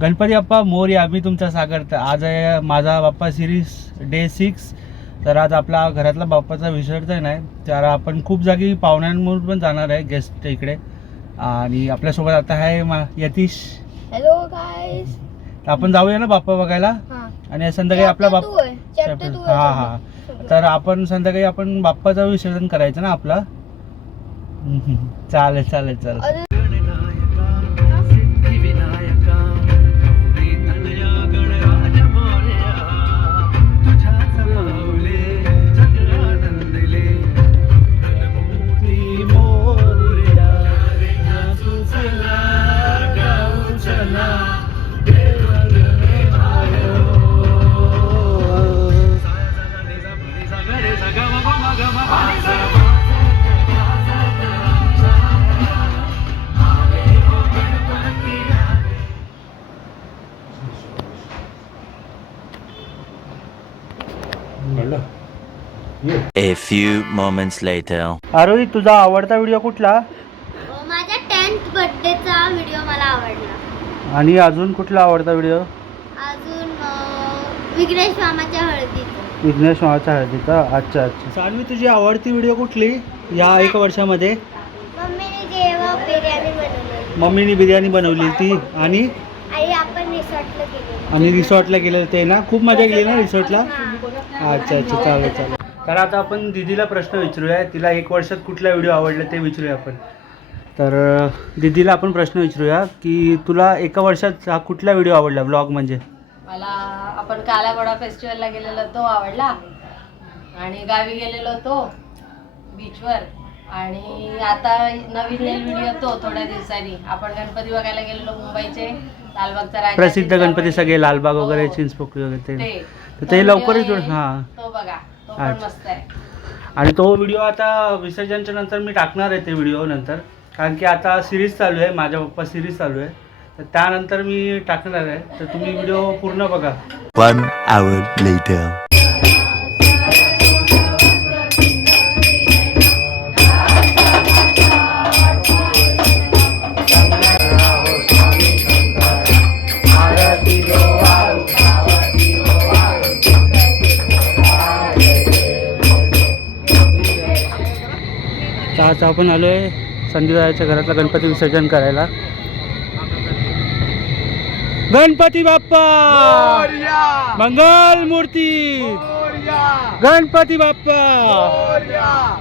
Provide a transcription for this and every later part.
गणपती बाप्पा मोर्या मी तुमचा सागर. तर आज आहे माझा बाप्पा सिरीज डे सिक्स तर आज आपला घरातला बाप्पाचा विसर्जन आहे. तर आपण खूप जागी पाहुण्यांमधून पण जाणार आहे गेस्ट इकडे. आणि आपल्यासोबत आता आहे मा यतीश. हॅलो गाईस आपण जाऊया ना बाप्पा बघायला? आणि संध्याकाळी आपला बाप्पा चॅप्टर हा हा. तर आपण संध्याकाळी आपण बाप्पाचं विसर्जन करायचं ना आपला. चालेल चालेल चालेल. A few moments later. आरोही तुझा आवडता व्हिडिओ कुठला? माझ्या टेन्थ बर्थडेचा व्हिडिओ मला आवडला. आणि अजून कुठला आवडता व्हिडिओ? अजून अं, विघ्नेश मामाच्या हळदीचा. विघ्नेश मामाचा हळदी का अच्छा अच्छा. सानवी तुझी आवडती व्हिडिओ कुठली या एक वर्षामध्ये? मम्मीने जेव्हा बिर्याणी बनवली. मम्मीने बिर्याणी बनवली ती आणि? आणि आपण रिसॉर्टला गेलो आणि रिसॉर्टला गेलेलं ते ना? खूप मजा केली ना रिसॉर्टला अच्छा अच्छा. चालेल चालेल. तर आता आपण दीदीला प्रश्न विचारूया. तिला एक वर्षात कुठला व्हिडिओ आवडला ते विचारूया आपण. तर दीदीला आपण प्रश्न विचारूया की तुला एका वर्षात हा कुठला व्हिडिओ आवडला ब्लॉग म्हणजे? मला आपण कालागोडा फेस्टिवलला गेलेलो तो आवडला. आणि गावी गेलेलो तो बीचवर आणि आता नवीन येईल व्हिडिओ तो थोड्या दिवसांनी. आपण गणपती बघायला गेलेलो मुंबईचे लालबागचा राजा प्रसिद्ध. गणपती सगळे लालबाग वगैरे हो. चिंचपोकळी वगैरे ते. तर तो लवकरच हां. तो बघा. अच्छा. आणि तो व्हिडिओ आता विसर्जनच्या नंतर मी टाकणार आहे ते व्हिडिओ नंतर. कारण की आता सिरीज चालू आहे माझ्या पप्पा सिरीज चालू आहे. तर त्यानंतर मी टाकणार आहे. तर तुम्ही व्हिडिओ पूर्ण बघा. आज आपण आलो आहे संध्याच्या घरातला गणपती विसर्जन करायला. गणपती बाप्पा! मंगल मूर्ती गणपती बाप्पा!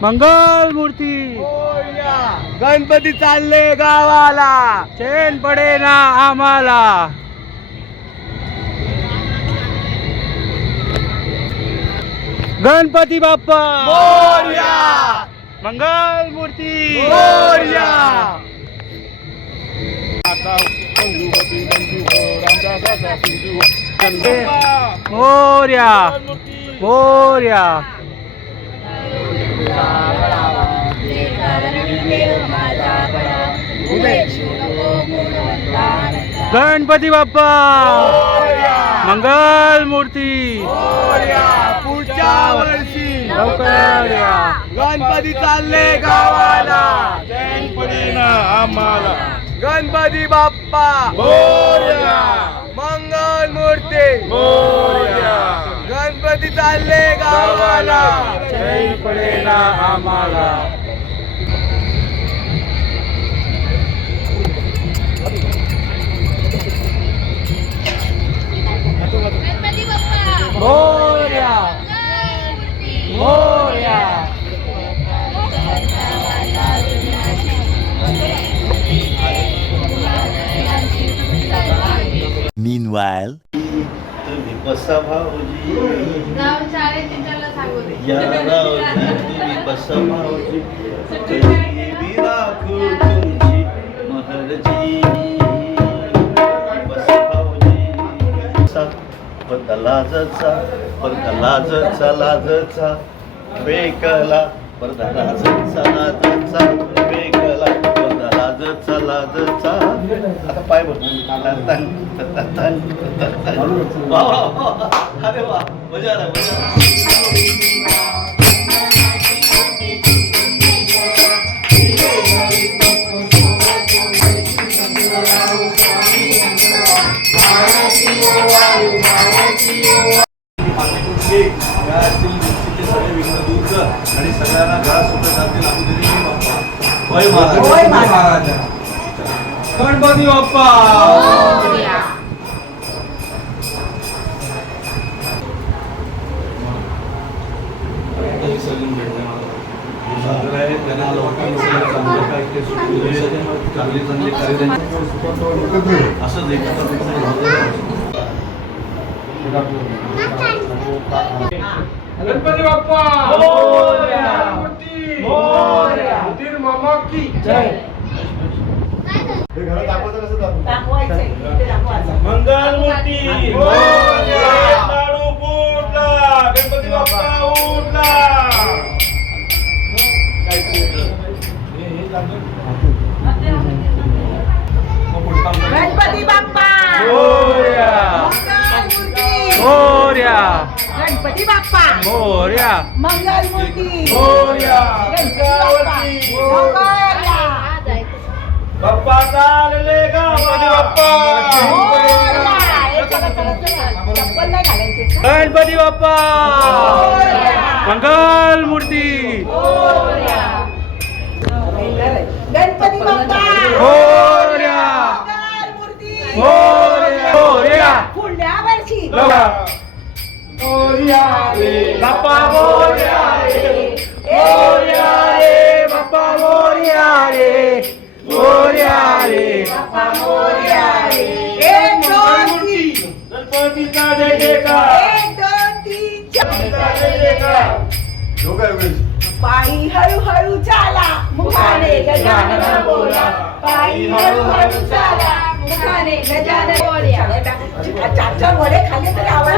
मंगल मूर्ती गणपती चालले गावाला. चेन पडे ना आम्हाला. गणपती बाप्पा! मंगल मूर्ती मोरया मोर्या गणपती बाप्पा! मंगल मूर्ती पुढच्या वर्षी लवकर या. गणपती चालले गावाला. आम्हाला. गणपती बाप्पा. मोरया. मंगल मूर्ती. मोरया. गणपती चालले गावाला. चैन पडे ना आम्हाला. मोर्या मोर्या Meanwhile. तुम्ही बसा भाऊजी. या रावजी तुम्ही बसा भाऊजी. राखू तुमची महरजी. बसा भाऊजी. बसा पद लाजचा पद लाजचा लाजचा बेकला पद लाजचा लाजचा बेकला पद लाजचा लाजचा आता पाय भरतो वा वा वा. अरे वा मजा आला मजा महाराज गणपती बाप्पा! चांगलं चांगली चांगली कार्य त्यांची- असंच राहतं. गणपती बाप्पा मामा की जय. लाडू फुटला गणपती बाप्पा उठला. गणपती बाप्पा. गणपती बाप्पा. मोरया. मंगलमूर्ती. मोरया. गणपती बाप्पा. चालले गणपती बाप्पा? गणपती बाप्पा. मंगल मूर्ती गणपती बाप्पा. मोरया. मंगलमूर्ती. मोरया. मोरया पुढल्या वर्षी. बाप्पा मोरया रे मोरया रे बाप्पा मोरया रे मोरया रे एक दोन तीन गणपतीचा जय जयकार एक दोन तीन चार जय जयकार पायी हळूहळू चाला. मुखाने गजानन बोला. पायी हळूहळू चाला. चार चार वडे खाल्ले तरी आवाज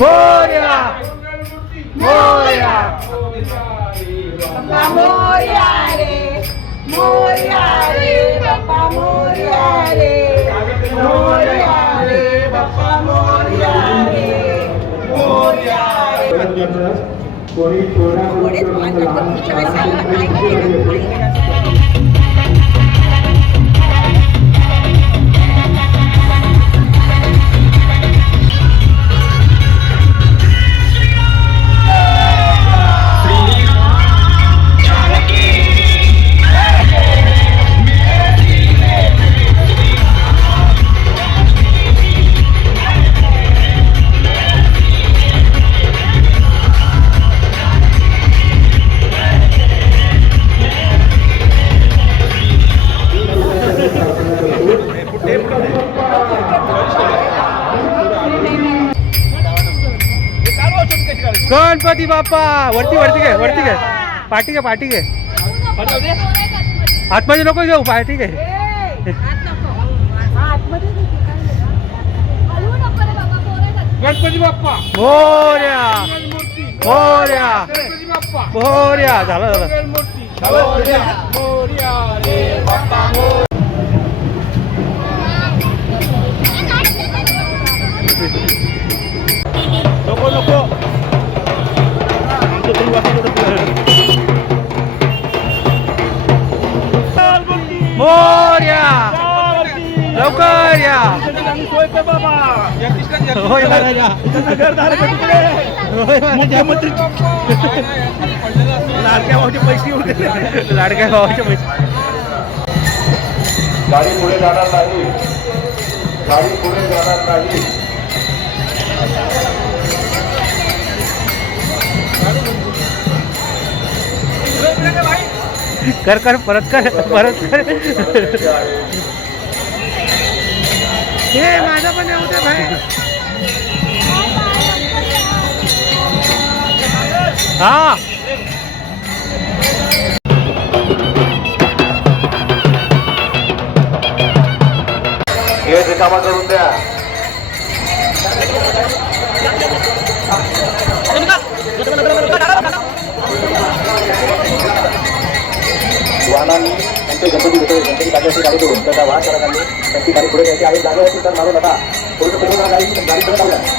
मोरया मोरया गणपती बाप्पा! वरती वरती घे वरती घे. पाठी घे पाठी घे. आतमध्ये नको घेऊ पाठी घे. गणपती बाप्पा! गणपती बाप्पा! मोर्या झालं झालं. मोर्या लवकर या. होय महाराजा. लाडक्या भावाचे पैसे होते लाडक्या भावाचे पैसे. गाडी पुढे जाणार नाही. गाडी पुढे जाणार नाही. कर कर परत कर परत कर. हे माझा पण येऊ दे भाई हा गेट रिकामा करून द्या. मारू नका थोडंसं पुढे जरा गाडी गाडी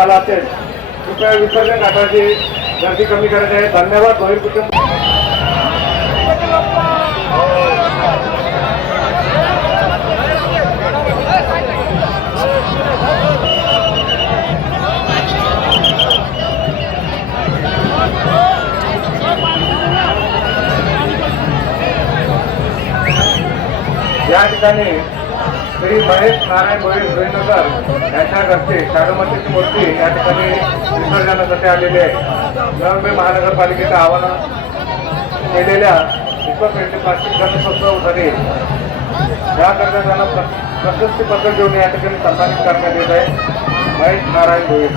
झाला असेल. कृपया विसर्जन घाटाची गर्दी कमी करायची आहे. धन्यवाद भोईर कुटुंब. या ठिकाणी श्री महेश नारायण भोईर जोईनगर यांच्या घरचे शाडूमतीची मूर्ती या ठिकाणी विसर्जनासाठी आलेली आहे. नवी महानगरपालिकेच्या आवाहन केलेल्या विश्वपेंटे प्लास्टिक गणेशोत्सवासाठी याकरता त्यांना प्र- प्रशस्ती पत्र देऊन या ठिकाणी सन्मानित करण्यात येत आहे. महेश नारायण भोईर.